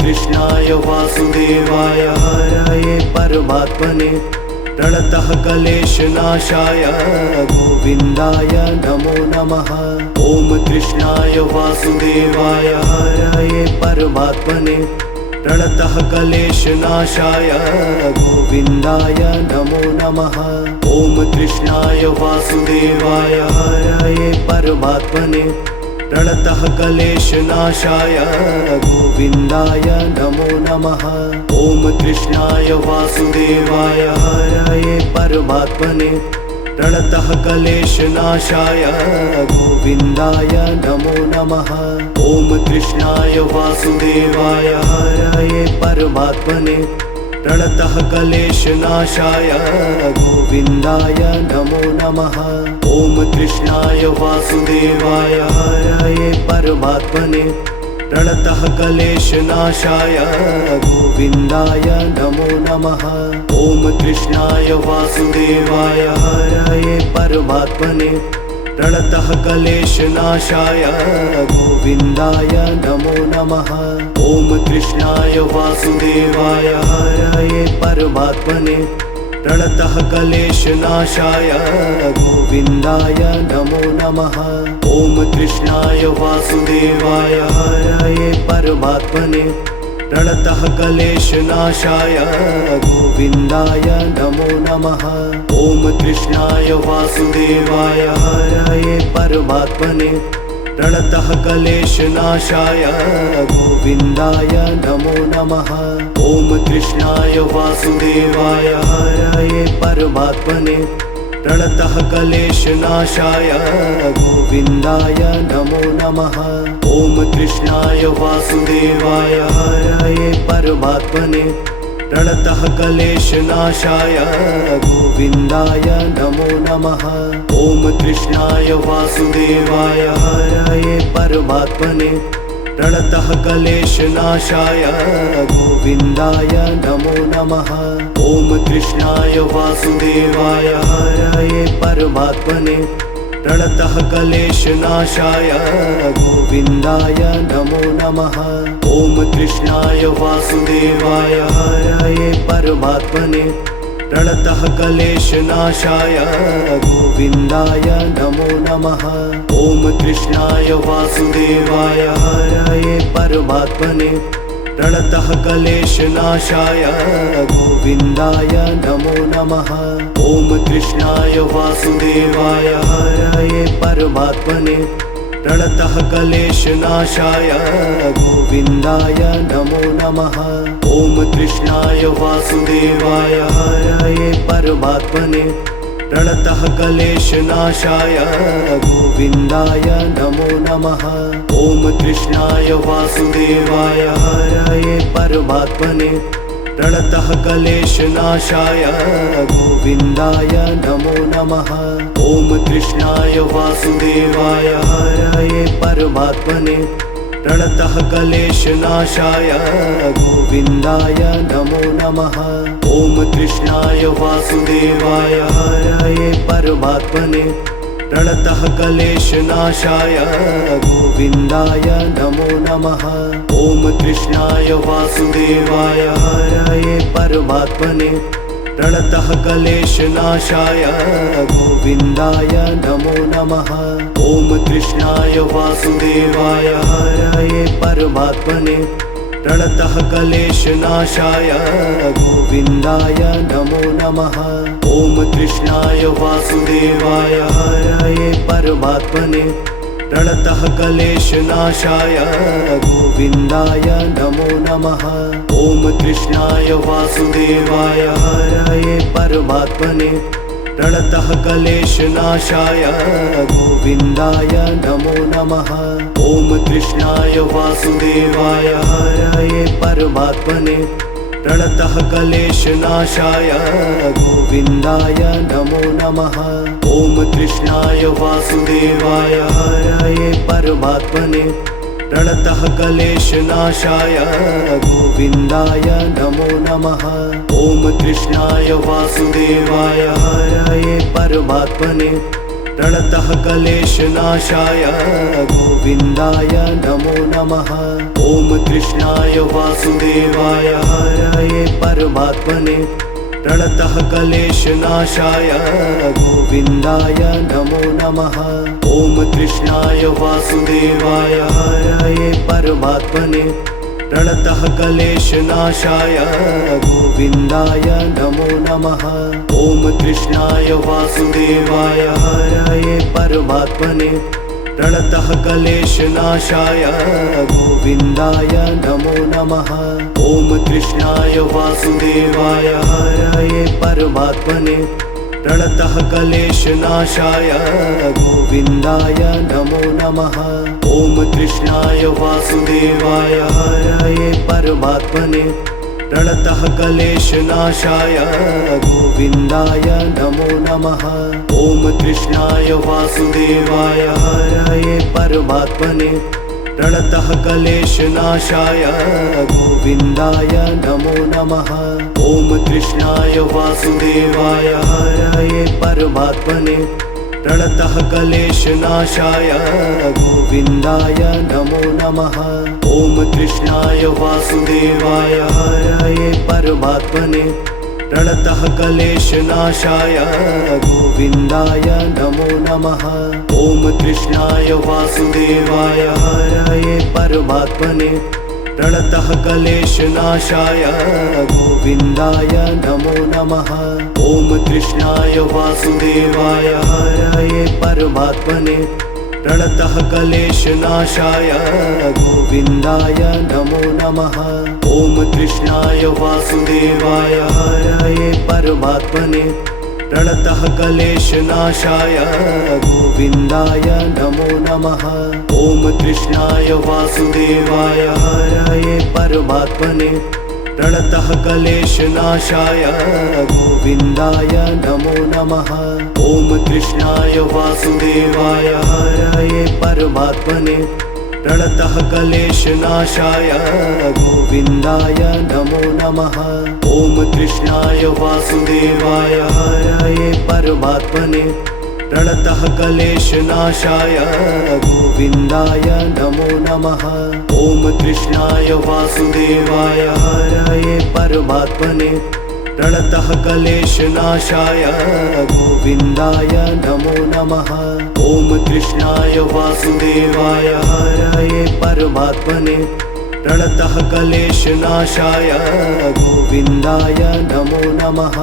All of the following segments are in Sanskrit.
कृष्णाय वासुदेवाय हरये परमात्मने प्रणतः क्लेशनाशाय गोविन्दाय नमो नमः। ॐ कृष्णाय वासुदेवाय हरये परमात्मने प्रणतः क्लेशनाशाय गोविन्दाय नमो नमः। ॐ कृष्णाय वासुदेवाय हरये परमात्मने प्रणतः क्लेशनाशाय गोविन्दाय नमो नमः। ॐ कृष्णाय वासुदेवाय हरये परमात्मने प्रणतः क्लेशनाशाय गोविन्दाय नमो नमः। ॐ कृष्णाय वासुदेवाय हरये परमात्मने प्रणतः क्लेशनाशाय गोविन्दाय नमो नमः। ॐ कृष्णाय वासुदेवाय हरये परमात्मने प्रणतः क्लेशनाशाय गोविन्दाय नमो नमः। ॐ कृष्णाय वासुदेवाय हरये परमात्मने प्रणतः क्लेशनाशाय गोविन्दाय नमो नमः। ॐ कृष्णाय वासुदेवाय हरये परमात्मने प्रणतः क्लेशनाशाय गोविन्दाय नमो नमः। ॐ कृष्णाय वासुदेवाय हरये परमात्मने प्रणतः क्लेशनाशाय गोविन्दाय नमो नमः। ॐ कृष्णाय वासुदेवाय हरये परमात्मने प्रणतः क्लेशनाशाय गोविन्दाय नमो नमः। ॐ कृष्णाय वासुदेवाय हरये परमात्मने प्रणतः क्लेशनाशाय गोविन्दाय नमो नमः। ॐ कृष्णाय वासुदेवाय हरये परमात्मने प्रणतः क्लेशनाशाय गोविन्दाय नमो नमः। ॐ कृष्णाय वासुदेवाय हरये परमात्मने प्रणतः क्लेशनाशाय गोविन्दाय नमो नमः। ॐ कृष्णाय वासुदेवाय हरये परमात्मने प्रणतः क्लेशनाशाय गोविन्दाय नमो नमः। ॐ कृष्णाय वासुदेवाय हरये परमात्मने प्रणतः क्लेशनाशाय गोविन्दाय नमो नमः। ॐ कृष्णाय वासुदेवाय हरये परमात्मने प्रणतः क्लेशनाशाय गोविन्दाय नमो नमः। ॐ कृष्णाय वासुदेवाय हरये परमात्मने प्रणतः क्लेशनाशाय गोविन्दाय नमो नमः। ॐ कृष्णाय वासुदेवाय हरये परमात्मने प्रणतः क्लेशनाशाय गोविन्दाय नमो नमः। ॐ कृष्णाय वासुदेवाय हरये परमात्मने प्रणतः क्लेशनाशाय गोविन्दाय नमो नमः। ॐ कृष्णाय वासुदेवाय हरये परमात्मने प्रणतः क्लेशनाशाय गोविन्दाय नमो नमः। ॐ कृष्णाय वासुदेवाय हरये परमात्मने प्रणतः क्लेशनाशाय गोविन्दाय नमो नमः। ॐ कृष्णाय वासुदेवाय हरये परमात्मने प्रणतः क्लेशनाशाय गोविन्दाय नमो नमः। ॐ कृष्णाय वासुदेवाय हरये परमात्मने प्रणतः क्लेशनाशाय गोविन्दाय नमो नमः। ॐ कृष्णाय वासुदेवाय हरये परमात्मने प्रणतः क्लेशनाशाय गोविन्दाय नमो नमः। ॐ कृष्णाय वासुदेवाय हरये परमात्मने प्रणतः क्लेशनाशाय गोविन्दाय नमो नमः। ॐ कृष्णाय वासुदेवाय हरये परमात्मने प्रणतः क्लेशनाशाय गोविन्दाय नमो नमः। ॐ कृष्णाय वासुदेवाय हरये परमात्मने प्रणतः क्लेशनाशाय गोविन्दाय नमो नमः। ॐ कृष्णाय वासुदेवाय हरये परमात्मने प्रणतः क्लेशनाशाय गोविन्दाय नमो नमः। ॐ कृष्णाय वासुदेवाय हरये परमात्मने प्रणतः क्लेशनाशाय गोविन्दाय नमो नमः। ॐ कृष्णाय वासुदेवाय हरये परमात्मने प्रणतः क्लेशनाशाय गोविन्दाय नमो नमः। ॐ कृष्णाय वासुदेवाय हरये परमात्मने प्रणतः क्लेशनाशाय गोविन्दाय नमो नमः। ॐ कृष्णाय वासुदेवाय हरये परमात्मने प्रणतः क्लेशनाशाय गोविन्दाय नमो नमः। ॐ कृष्णाय वासुदेवाय हरये परमात्मने प्रणतः क्लेशनाशाय गोविन्दाय नमो नमः। ॐ कृष्णाय वासुदेवाय हरये परमात्मने प्रणतः क्लेशनाशाय गोविन्दाय नमो नमः। ॐ कृष्णाय वासुदेवाय हरये परमात्मने प्रणतः क्लेशनाशाय गोविन्दाय नमो नमः। ॐ कृष्णाय वासुदेवाय हरये परमात्मने प्रणतः क्लेशनाशाय गोविन्दाय नमो नमः। ॐ कृष्णाय वासुदेवाय हरये परमात्मने प्रणतः क्लेशनाशाय गोविन्दाय नमो नमः। ॐ कृष्णाय वासुदेवाय हरये परमात्मने प्रणतः क्लेशनाशाय गोविन्दाय नमो नमः। ॐ कृष्णाय वासुदेवाय हरये परमात्मने प्रणतः क्लेशनाशाय गोविन्दाय नमो नमः। ॐ कृष्णाय वासुदेवाय हरये परमात्मने प्रणतः क्लेशनाशाय गोविन्दाय नमो नमः। ॐ कृष्णाय वासुदेवाय हरये परमात्मने प्रणतः क्लेशनाशाय गोविन्दाय नमो नमः। ॐ कृष्णाय वासुदेवाय हरये परमात्मने प्रणतः क्लेशनाशाय गोविन्दाय नमो नमः। ॐ कृष्णाय वासुदेवाय हरये परमात्मने प्रणतः क्लेशनाशाय गोविन्दाय नमो नमः। ॐ कृष्णाय वासुदेवाय हरये परमात्मने प्रणतः क्लेशनाशाय गोविन्दाय नमो नमः।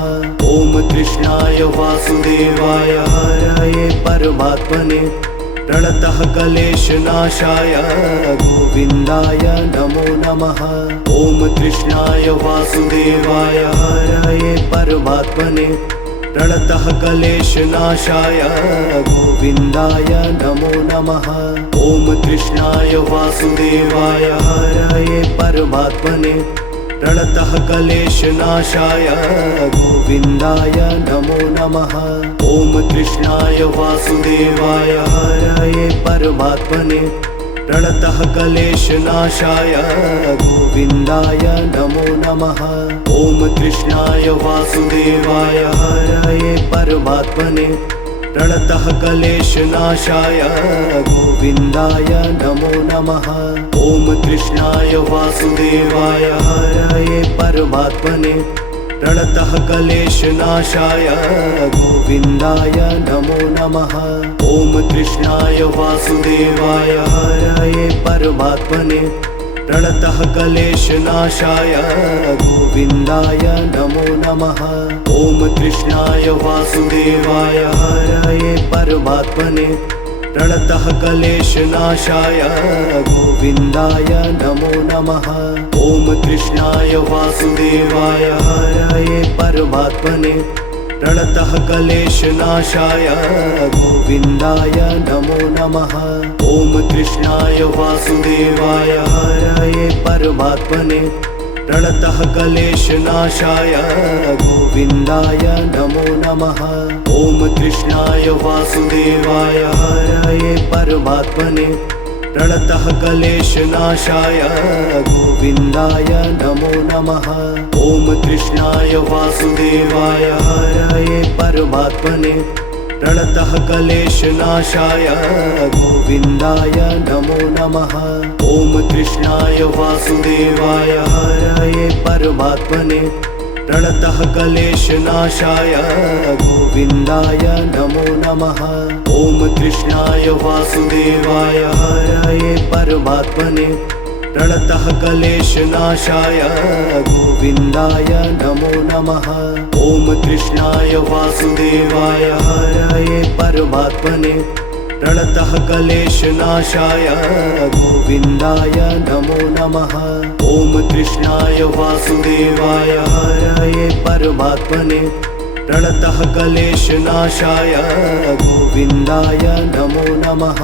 ॐ कृष्णाय वासुदेवाय हरये परमात्मने प्रणतः क्लेशनाशाय गोविन्दाय नमो नमः। ॐ कृष्णाय वासुदेवाय हरये परमात्मने प्रणतः क्लेशनाशाय गोविन्दाय नमो नमः। ॐ कृष्णाय वासुदेवाय हरये परमात्मने प्रणतः क्लेशनाशाय गोविन्दाय नमो नमः। ॐ कृष्णाय वासुदेवाय हरये परमात्मने प्रणतः क्लेशनाशाय गोविन्दाय नमो नमः। ॐ कृष्णाय वासुदेवाय हरये परमात्मने प्रणतः क्लेशनाशाय गोविन्दाय नमो नमः। ॐ कृष्णाय वासुदेवाय हरये परमात्मने प्रणतः क्लेशनाशाय गोविन्दाय नमो नमः। ॐ कृष्णाय वासुदेवाय हरये परमात्मने प्रणतः क्लेशनाशाय गोविन्दाय नमो नमः। ॐ कृष्णाय वासुदेवाय हरये परमात्मने प्रणतः क्लेशनाशाय गोविन्दाय नमो नमः। ॐ कृष्णाय वासुदेवाय हरये परमात्मने प्रणतः क्लेशनाशाय गोविन्दाय नमो नमः। ॐ कृष्णाय वासुदेवाय हरये परमात्मने प्रणतः क्लेशनाशाय गोविन्दाय नमो नमः। ॐ कृष्णाय वासुदेवाय हरये परमात्मने प्रणतः क्लेशनाशाय गोविन्दाय नमो नमः। ॐ कृष्णाय वासुदेवाय हरये परमात्मने प्रणतः क्लेशनाशाय गोविन्दाय नमो नमः। ॐ कृष्णाय वासुदेवाय हरये परमात्मने प्रणतः क्लेशनाशाय गोविन्दाय नमो नमः। ॐ कृष्णाय वासुदेवाय हरये परमात्मने प्रणतः क्लेशनाशाय गोविन्दाय नमो नमः। ॐ कृष्णाय वासुदेवाय हरये परमात्मने प्रणतः क्लेशनाशाय गोविन्दाय नमो नमः। ॐ कृष्णाय वासुदेवाय हरये परमात्मने प्रणतः क्लेशनाशाय गोविन्दाय नमो नमः।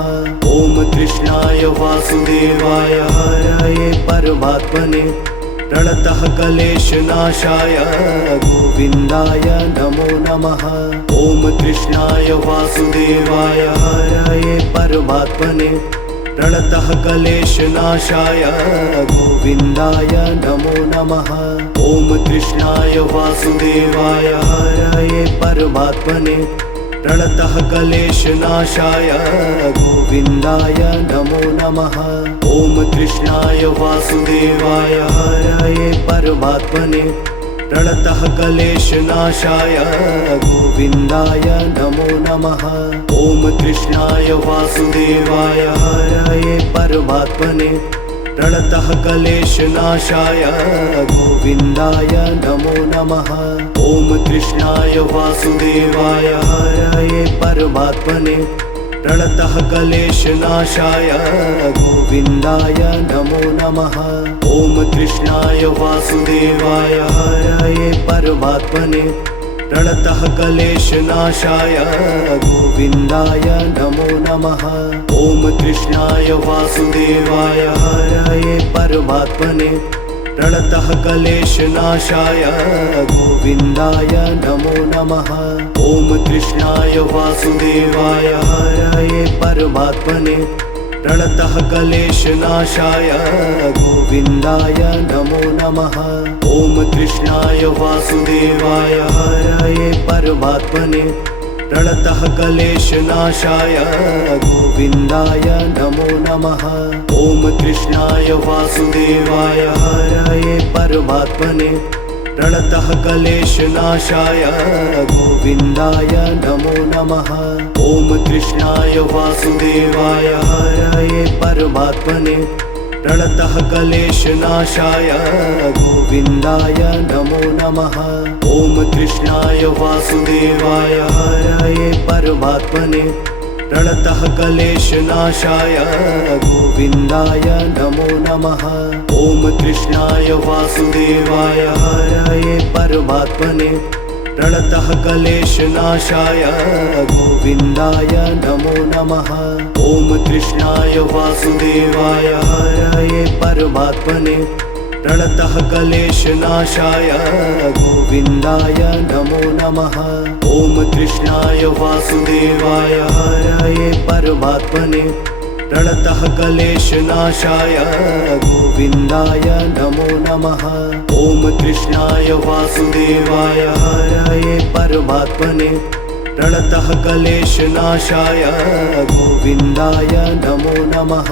ॐ कृष्णाय वासुदेवाय हरये परमात्मने प्रणतः क्लेशनाशाय गोविन्दाय नमो नमः। ॐ कृष्णाय वासुदेवाय हरये परमात्मने प्रणतः क्लेशनाशाय गोविन्दाय नमो नमः। ॐ कृष्णाय वासुदेवाय हरये परमात्मने प्रणतः क्लेशनाशाय गोविन्दाय नमो नमः। ॐ कृष्णाय वासुदेवाय हरये परमात्मने प्रणतः क्लेशनाशाय गोविन्दाय नमो नमः। ॐ कृष्णाय वासुदेवाय हरये परमात्मने प्रणतः क्लेशनाशाय गोविन्दाय नमो नमः। ॐ कृष्णाय वासुदेवाय हरये परमात्मने प्रणतः क्लेशनाशाय गोविन्दाय नमो नमः। ॐ कृष्णाय वासुदेवाय हरये परमात्मने प्रणतः क्लेशनाशाय गोविन्दाय नमो नमः। ॐ कृष्णाय वासुदेवाय हरये परमात्मने प्रणतः क्लेशनाशाय गोविन्दाय नमो नमः। ॐ कृष्णाय वासुदेवाय हरये परमात्मने प्रणतः क्लेशनाशाय गोविन्दाय नमो नमः। ॐ कृष्णाय वासुदेवाय हरये परमात्मने प्रणतः क्लेशनाशाय गोविन्दाय नमो नमः। ॐ कृष्णाय वासुदेवाय हरये परमात्मने प्रणतः क्लेशनाशाय गोविन्दाय नमो नमः। ॐ कृष्णाय वासुदेवाय हरये परमात्मने प्रणतः क्लेशनाशाय गोविन्दाय नमो नमः। ॐ कृष्णाय वासुदेवाय हरये परमात्मने प्रणतः क्लेशनाशाय गोविन्दाय नमो नमः। ॐ कृष्णाय वासुदेवाय हरये परमात्मने प्रणतः क्लेशनाशाय गोविन्दाय नमो नमः। ॐ कृष्णाय वासुदेवाय हरये परमात्मने प्रणतः क्लेशनाशाय गोविन्दाय नमो नमः। ॐ कृष्णाय वासुदेवाय हरये परमात्मने प्रणतः क्लेशनाशाय गोविन्दाय नमो नमः। ॐ कृष्णाय वासुदेवाय हरये परमात्मने प्रणतः क्लेशनाशाय गोविन्दाय नमो नमः।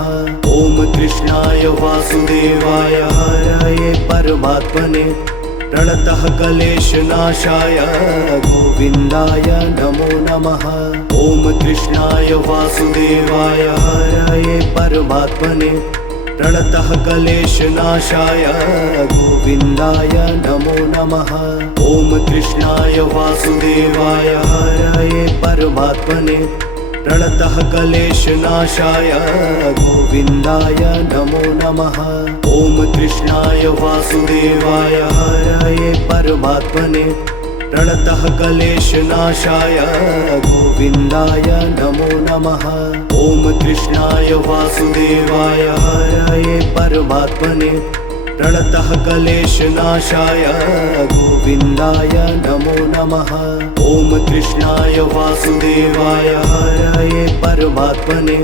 ॐ कृष्णाय वासुदेवाय हरये परमात्मने प्रणतः क्लेशनाशाय गोविन्दाय नमो नमः। ॐ कृष्णाय वासुदेवाय हरये परमात्मने प्रणतः क्लेशनाशाय गोविन्दाय नमो नमः। ॐ कृष्णाय वासुदेवाय हरये परमात्मने प्रणतः क्लेशनाशाय गोविन्दाय नमो नमः। ॐ कृष्णाय वासुदेवाय हरये परमात्मने प्रणतः क्लेशनाशाय गोविन्दाय नमो नमः। ॐ कृष्णाय वासुदेवाय हरये परमात्मने प्रणतः क्लेशनाशाय गोविन्दाय नमो नमः। ॐ कृष्णाय वासुदेवाय हरये परमात्मने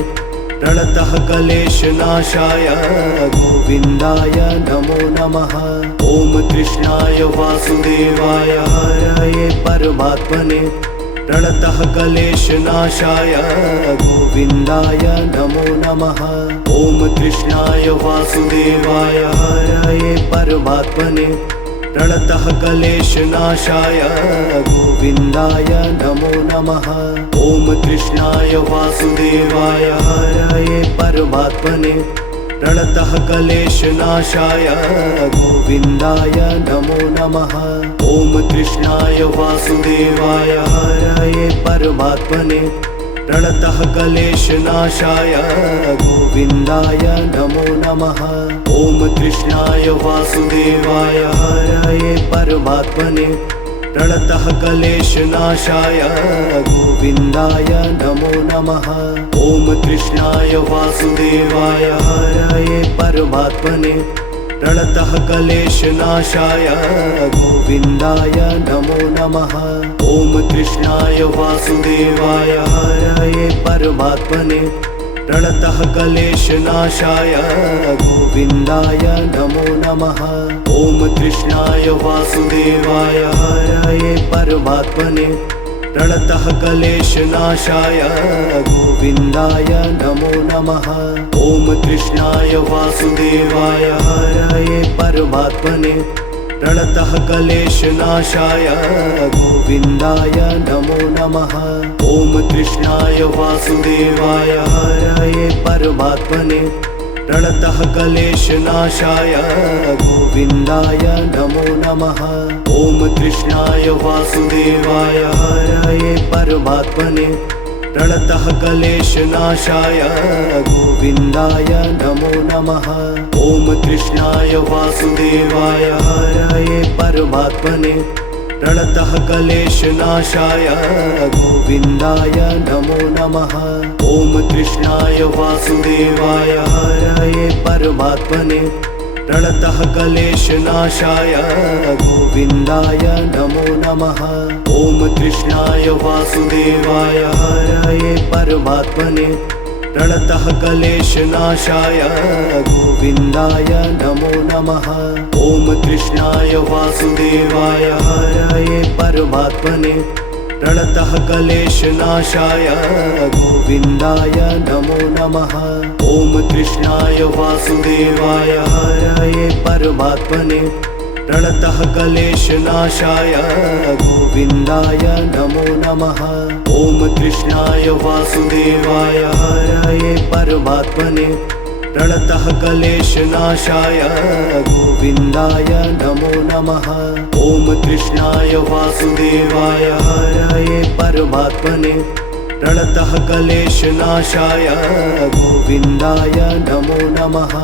प्रणतः क्लेशनाशाय गोविन्दाय नमो नमः। ॐ कृष्णाय वासुदेवाय हरये परमात्मने प्रणतः क्लेशनाशाय गोविन्दाय नमो नमः। ॐ कृष्णाय वासुदेवाय हरये परमात्मने प्रणतः क्लेशनाशाय गोविन्दाय नमो नमः। ॐ कृष्णाय वासुदेवाय हरये परमात्मने प्रणतः क्लेशनाशाय गोविन्दाय नमो नमः। ॐ कृष्णाय वासुदेवाय हरये परमात्मने प्रणतः क्लेशनाशाय गोविन्दाय नमो नमः। ॐ कृष्णाय वासुदेवाय हरये परमात्मने प्रणतः क्लेशनाशाय गोविन्दाय नमो नमः। ॐ कृष्णाय वासुदेवाय हरये परमात्मने प्रणतः क्लेशनाशाय गोविन्दाय नमो नमः। ॐ कृष्णाय वासुदेवाय हरये परमात्मने प्रणतः क्लेशनाशाय गोविन्दाय नमो नमः। ॐ कृष्णाय वासुदेवाय हरये परमात्मने प्रणतः क्लेशनाशाय गोविन्दाय नमो नमः। ॐ कृष्णाय वासुदेवाय हरये परमात्मने प्रणतः क्लेशनाशाय गोविन्दाय नमो नमः। ॐ कृष्णाय वासुदेवाय हरये परमात्मने प्रणतः क्लेशनाशाय गोविन्दाय नमो नमः। ॐ कृष्णाय वासुदेवाय हरये परमात्मने प्रणतः क्लेशनाशाय गोविन्दाय नमो नमः। ॐ कृष्णाय वासुदेवाय हरये परमात्मने प्रणतः क्लेशनाशाय गोविन्दाय नमो नमः। ॐ कृष्णाय वासुदेवाय हरये परमात्मने प्रणतः क्लेशनाशाय गोविन्दाय नमो नमः। ॐ कृष्णाय वासुदेवाय हरये परमात्मने प्रणतः क्लेशनाशाय गोविन्दाय नमो नमः। ॐ कृष्णाय वासुदेवाय हरये परमात्मने प्रणतः क्लेशनाशाय गोविन्दाय नमो नमः। ॐ कृष्णाय वासुदेवाय हरये परमात्मने प्रणतः क्लेशनाशाय गोविन्दाय नमो नमः। ॐ कृष्णाय वासुदेवाय हरये परमात्मने प्रणतः क्लेशनाशाय गोविन्दाय नमो नमः। ॐ कृष्णाय वासुदेवाय हरये परमात्मने प्रणतः क्लेशनाशाय गोविन्दाय नमो नमः।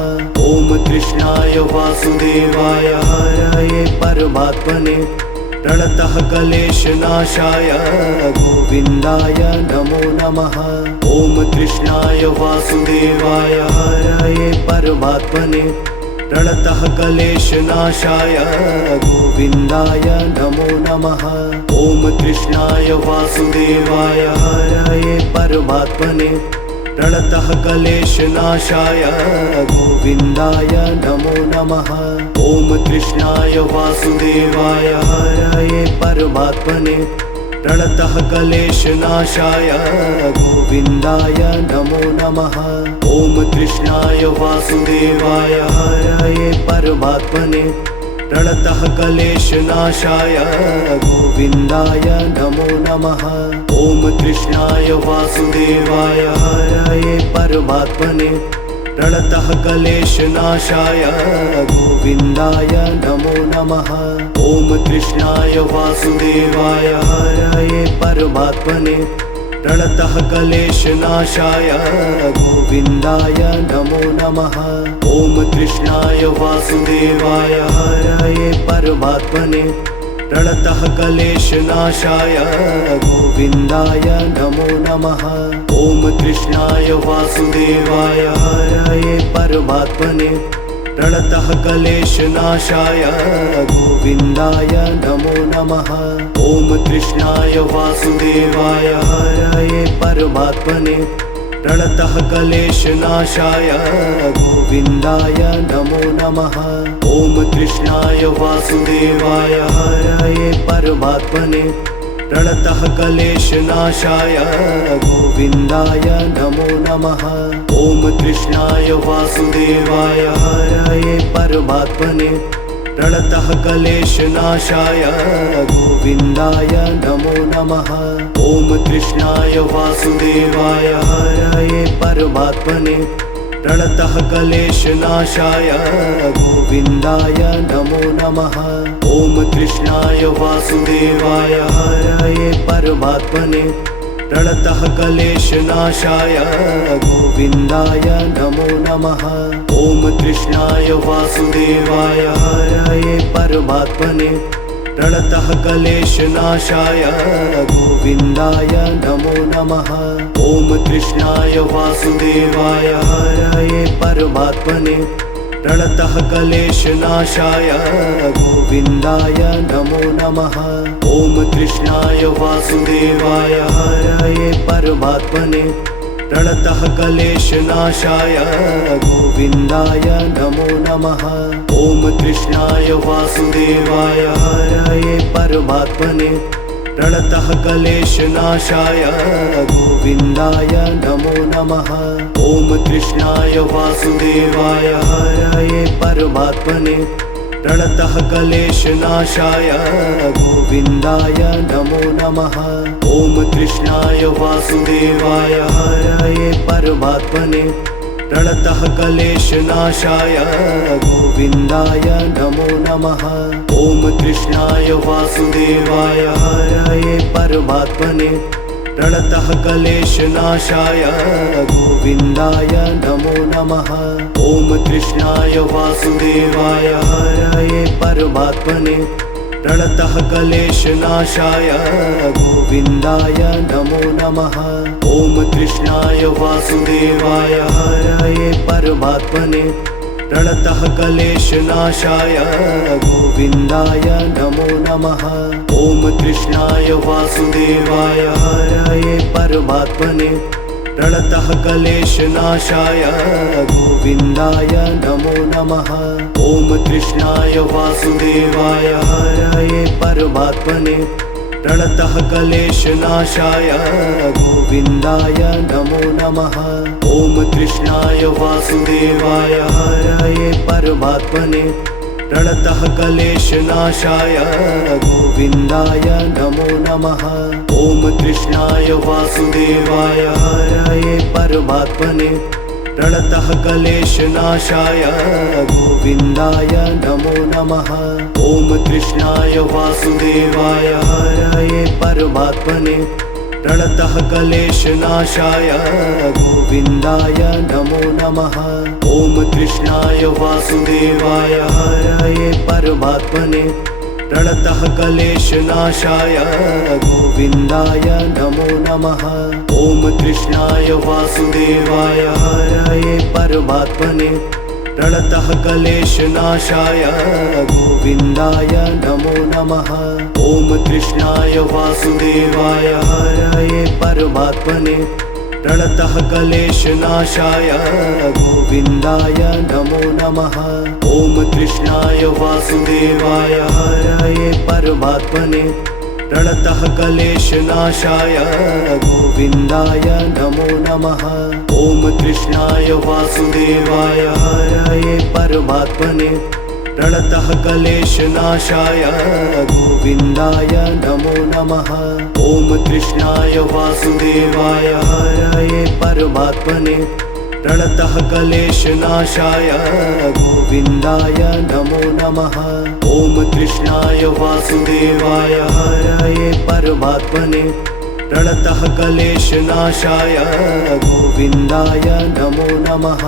ॐ कृष्णाय वासुदेवाय हरये परमात्मने प्रणतः क्लेशनाशाय गोविन्दाय नमो नमः। ॐ कृष्णाय वासुदेवाय हरये परमात्मने प्रणतः क्लेशनाशाय गोविन्दाय नमो नमः। ॐ कृष्णाय वासुदेवाय हरये परमात्मने प्रणतः क्लेशनाशाय गोविन्दाय नमो नमः। ॐ कृष्णाय वासुदेवाय हरये परमात्मने प्रणतः क्लेशनाशाय गोविन्दाय नमो नमः। ॐ कृष्णाय वासुदेवाय हरये परमात्मने प्रणतः क्लेशनाशाय गोविन्दाय नमो नमः। ॐ कृष्णाय वासुदेवाय हरये परमात्मने प्रणतः क्लेशनाशाय गोविन्दाय नमो नमः। ॐ कृष्णाय वासुदेवाय हरये परमात्मने प्रणतः क्लेशनाशाय गोविन्दाय नमो नमः। ॐ कृष्णाय वासुदेवाय हरये परमात्मने प्रणतः क्लेशनाशाय गोविन्दाय नमो नमः। ॐ कृष्णाय वासुदेवाय हरये परमात्मने प्रणतः क्लेशनाशाय गोविन्दाय नमो नमः। ॐ कृष्णाय वासुदेवाय हरये परमात्मने प्रणतः क्लेशनाशाय गोविन्दाय नमो नमः। ॐ कृष्णाय वासुदेवाय हरये परमात्मने प्रणतः क्लेशनाशाय गोविन्दाय नमो नमः। ॐ कृष्णाय वासुदेवाय हरये परमात्मने प्रणतः क्लेशनाशाय गोविन्दाय नमो नमः। ॐ कृष्णाय वासुदेवाय हरये परमात्मने प्रणतः क्लेशनाशाय गोविन्दाय नमो नमः। ॐ कृष्णाय वासुदेवाय हरये परमात्मने प्रणतः क्लेशनाशाय गोविन्दाय नमो नमः। ॐ कृष्णाय वासुदेवाय हरये परमात्मने प्रणतः क्लेशनाशाय गोविन्दाय नमो नमः। ॐ कृष्णाय वासुदेवाय हरये परमात्मने प्रणतः क्लेशनाशाय गोविन्दाय नमो नमः। ॐ कृष्णाय वासुदेवाय हरये परमात्मने प्रणतः क्लेशनाशाय गोविन्दाय नमो नमः। ॐ कृष्णाय वासुदेवाय हरये परमात्मने प्रणतः क्लेशनाशाय गोविन्दाय नमो नमः। ॐ कृष्णाय वासुदेवाय हरये परमात्मने प्रणतः क्लेशनाशाय गोविन्दाय नमो नमः। ॐ कृष्णाय वासुदेवाय हरये परमात्मने प्रणतः क्लेशनाशाय गोविन्दाय नमो नमः। ॐ कृष्णाय वासुदेवाय हरये परमात्मने प्रणतः क्लेशनाशाय गोविन्दाय नमो नमः। ॐ कृष्णाय वासुदेवाय हरये परमात्मने प्रणतः क्लेशनाशाय गोविन्दाय नमो नमः। ॐ कृष्णाय वासुदेवाय हरये परमात्मने प्रणतः क्लेशनाशाय गोविन्दाय नमो नमः। ॐ कृष्णाय वासुदेवाय हरये परमात्मने प्रणतः क्लेशनाशाय गोविन्दाय नमो नमः। ॐ कृष्णाय वासुदेवाय हरये परमात्मने प्रणतः क्लेशनाशाय गोविन्दाय नमो नमः। ॐ कृष्णाय वासुदेवाय हरये परमात्मने प्रणतः क्लेशनाशाय गोविन्दाय नमो नमः। ॐ कृष्णाय वासुदेवाय हरये परमात्मने प्रणतः क्लेशनाशाय गोविन्दाय नमो नमः। ॐ कृष्णाय वासुदेवाय हरये परमात्मने प्रणतः क्लेशनाशाय गोविन्दाय नमो नमः। ॐ कृष्णाय वासुदेवाय हरये परमात्मने प्रणतः क्लेशनाशाय गोविन्दाय नमो नमः। ॐ कृष्णाय वासुदेवाय हरये परमात्मने प्रणतः क्लेशनाशाय गोविन्दाय नमो नमः। ॐ कृष्णाय वासुदेवाय हरये परमात्मने प्रणतः क्लेशनाशाय गोविन्दाय नमो नमः। ॐ कृष्णाय वासुदेवाय हरये परमात्मने प्रणतः क्लेशनाशाय गोविन्दाय नमो नमः। ॐ कृष्णाय वासुदेवाय हरये परमात्मने प्रणतः क्लेशनाशाय गोविन्दाय नमो नमः। ॐ कृष्णाय वासुदेवाय हरये परमात्मने प्रणतः क्लेशनाशाय गोविन्दाय नमो नमः। ॐ कृष्णाय वासुदेवाय हरये परमात्मने प्रणतः क्लेशनाशाय गोविन्दाय नमो नमः।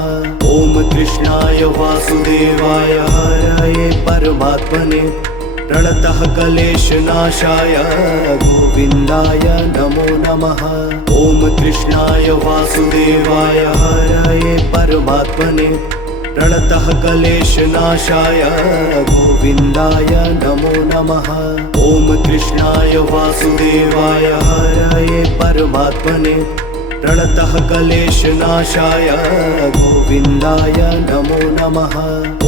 ॐ कृष्णाय वासुदेवाय हरये परमात्मने प्रणतः क्लेशनाशाय गोविन्दाय नमो नमः। ॐ कृष्णाय वासुदेवाय हरये परमात्मने प्रणतः क्लेशनाशाय गोविन्दाय नमो नमः। ॐ कृष्णाय वासुदेवाय हरये परमात्मने प्रणतः क्लेशनाशाय गोविन्दाय नमो नमः।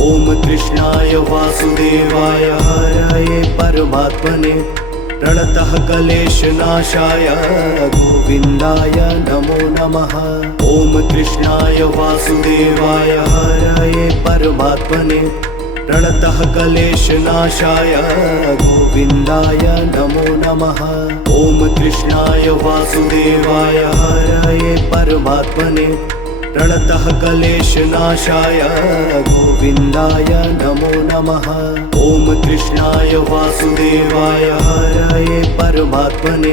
ॐ कृष्णाय वासुदेवाय हरये परमात्मने प्रणतः क्लेशनाशाय गोविन्दाय नमो नमः। ॐ कृष्णाय वासुदेवाय हरये परमात्मने प्रणतः क्लेशनाशाय गोविन्दाय नमो नमः। ॐ कृष्णाय वासुदेवाय हरये परमात्मने प्रणतः क्लेशनाशाय गोविन्दाय नमो नमः। ॐ कृष्णाय वासुदेवाय हरये परमात्मने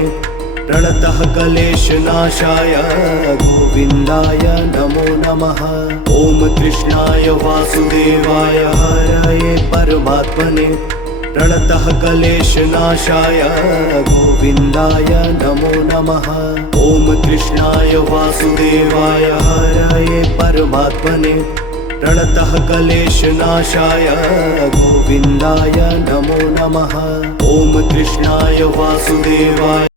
प्रणतः क्लेशनाशाय गोविन्दाय नमो नमः। ॐ कृष्णाय वासुदेवाय हरये परमात्मने प्रणतः क्लेशनाशाय गोविन्दाय नमो नमः। ॐ कृष्णाय वासुदेवाय हरये परमात्मने प्रणतः क्लेशनाशाय गोविन्दाय नमो नमः। ॐ कृष्णाय वासुदेवाय